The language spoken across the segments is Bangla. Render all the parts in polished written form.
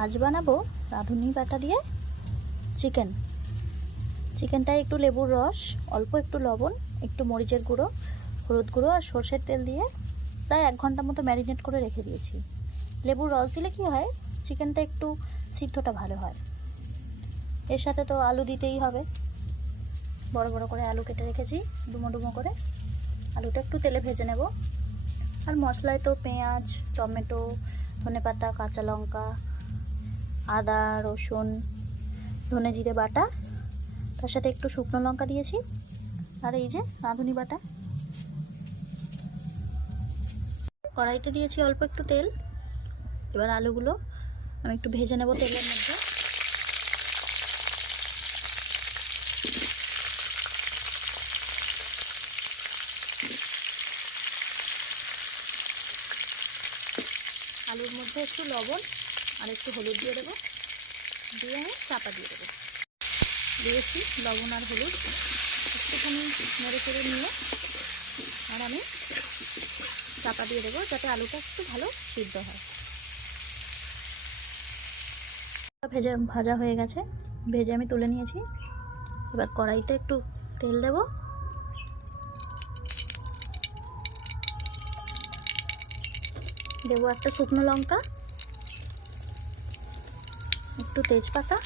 আজ বানাবো রাঁধুনি বাটা দিয়ে চিকেনটায় একটু লেবুর রস, অল্প একটু লবণ, একটু মরিচের গুঁড়ো, হলুদ গুঁড়ো আর সর্ষের তেল দিয়ে প্রায় 1 ঘন্টা মতো ম্যারিনেট করে রেখে দিয়েছি। লেবুর রস দিলে কি হয়, চিকেনটা একটু সিদ্ধটা ভালো হয়। এর সাথে তো আলু দিতেই হবে। বড় বড় করে আলু কেটে রেখেছি, ডুমো ডুমো করে। আলুটা একটু তেলে ভেজে নেব। আর মশলায় তো পেঁয়াজ, টমেটো, ধনেপাতা, কাঁচা লঙ্কা, আদা, রসুন, ধনে জিরে বাটা, তার সাথে একটু শুকনো লঙ্কা দিয়েছি। আর এই যে রাঁধুনি বাটা। কড়াইতে দিয়েছি অল্প একটু তেল। এবার আলুগুলো আমি একটু ভেজে নেব তেলের মধ্যে। আলুর মধ্যে একটু লবণ আর একটু হলুদ দিয়ে দেবো, দিয়ে আমি চাপা দিয়ে দেবো। দিয়েছি লবণ আর হলুদ, একটুখানি নেড়ে চেড়ে নিয়ে আর আমি চাপা দিয়ে দেবো, যাতে আলুটা একটু ভালো সিদ্ধ হয়। ভাজা হয়ে গেছে, ভেজে আমি তুলে নিয়েছি। এবার কড়াইতে একটু তেল দেব, দেবো একটা শুকনো লঙ্কা, একটু তেজপাতা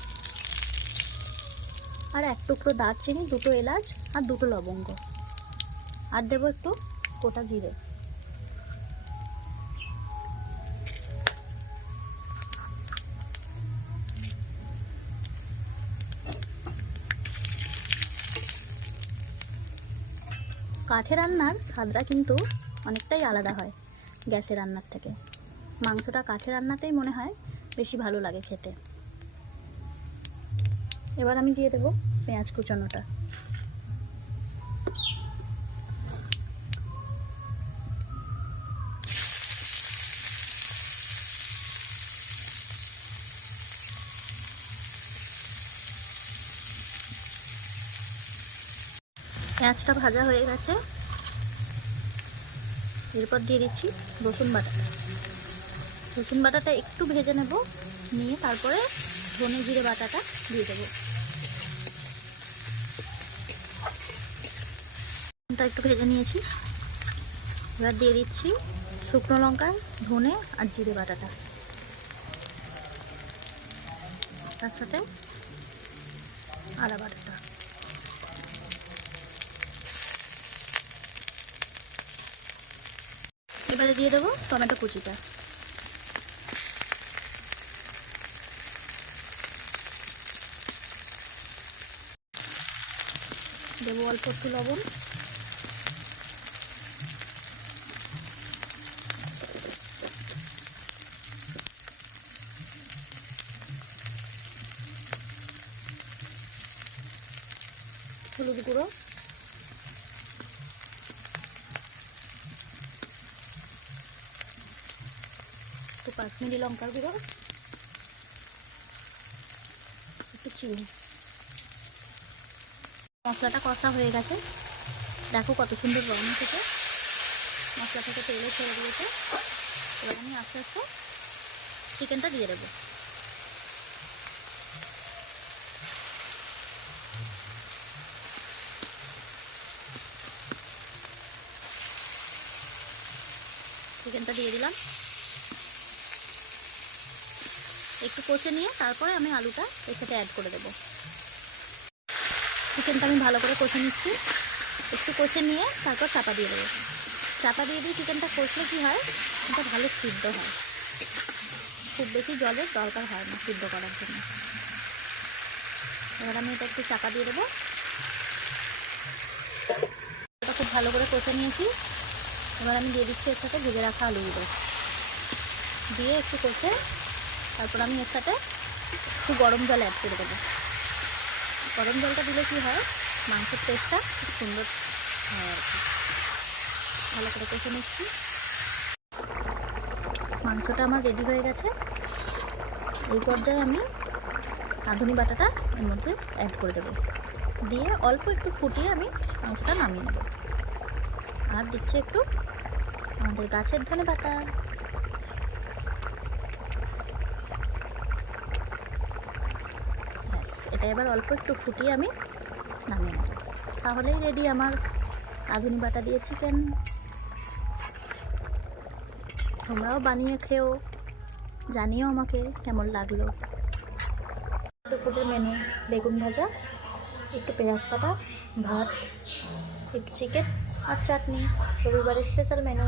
আর 1 টুকরো দারচিনি, 2টো এলাচ আর 2টো লবঙ্গ, আর দেবো একটু গোটা জিরে। কাঠে রান্নার স্বাদটা কিন্তু অনেকটাই আলাদা হয় গ্যাসে রান্নার থেকে। মাংসটা কাঠে রান্নাতেই মনে হয় বেশি ভালো লাগে খেতে। এবার আমি দিয়ে দেবো পেঁয়াজ কুচানোটা। পেঁয়াজটা ভাজা হয়ে গেছে, এরপর দিয়ে দিচ্ছি রসুন বাটা। রসুন বাটাটা একটু ভেজে নেব, নিয়ে তারপরে ধনে জিরে বাটাটা দিয়ে দেবো। একটু ভেজে নিয়েছি, এবার দিয়ে দিচ্ছি শুকনো লঙ্কা, ধনে আর জিরে বাটাটা, তার সাথে আদা বাটাটা। এবারে দিয়ে দেবো টমেটো কুচিটা। দেবো অল্প একটু লবণ, হলুদ গুঁড়ো, একটু কাশ্মীরি লঙ্কার গুঁড়ো, একটু চিনি। মশলাটা কষা হয়ে গেছে, দেখো কত সুন্দর রং থেকে মশলা থেকে তেলে ছেড়ে দিয়েছে। এবার আমি আস্তে আস্তে চিকেনটা দিয়ে দেবো। চিকেনটা দিয়ে দিলাম, একটু কষে নিয়ে তারপরে আমি আলুটা এর সাথে অ্যাড করে দেবো। চিকেনটা আমি ভালো করে কষে নিচ্ছি, একটু কষে নিয়ে তারপর চাপা দিয়ে দেবো। চাপা দিয়ে দিয়ে চিকেনটা কষলে কি হয়, এটা ভালো সিদ্ধ হয়। খুব বেশি জলের দরকার হয় না সিদ্ধ করার জন্য। এবার আমি এটা একটু চাপা দিয়ে দেবো। এটা খুব ভালো করে কষে নিয়েছি। এবার আমি দিয়ে দিচ্ছি এর সাথে ভেজে রাখা আলুগুলো, দিয়ে একটু কষে তারপর আমি এর সাথে একটু গরম জল অ্যাড করে দেবো। গরম জলটা দিলে কি হয়, মাংসের টেস্টটা খুব সুন্দর হয় আর কি। ভালো করে কষে নিচ্ছি। মাংসটা আমার রেডি হয়ে গেছে। এই পর্যায়ে আমি রাঁধুনি বাটাটা এর মধ্যে অ্যাড করে দেবো, দিয়ে অল্প একটু ফুটিয়ে আমি মাংসটা নামিয়ে নেব। আর দিচ্ছি একটু আমাদের গাছের ধনে বাটা। এটা এবার অল্প একটু ফুটিয়ে আমি নামিয়ে নেব। তাহলেই রেডি আমার রাঁধুনি বাটা দিয়ে চিকেন। তোমরাও বানিয়ে খেও, জানিও আমাকে কেমন লাগলো। দুপুরের মেনু বেগুন ভাজা, একটু পেঁয়াজ কাটা, ভাত, একটু চিকেন আর চাটনি। রবিবারের স্পেশাল মেনু।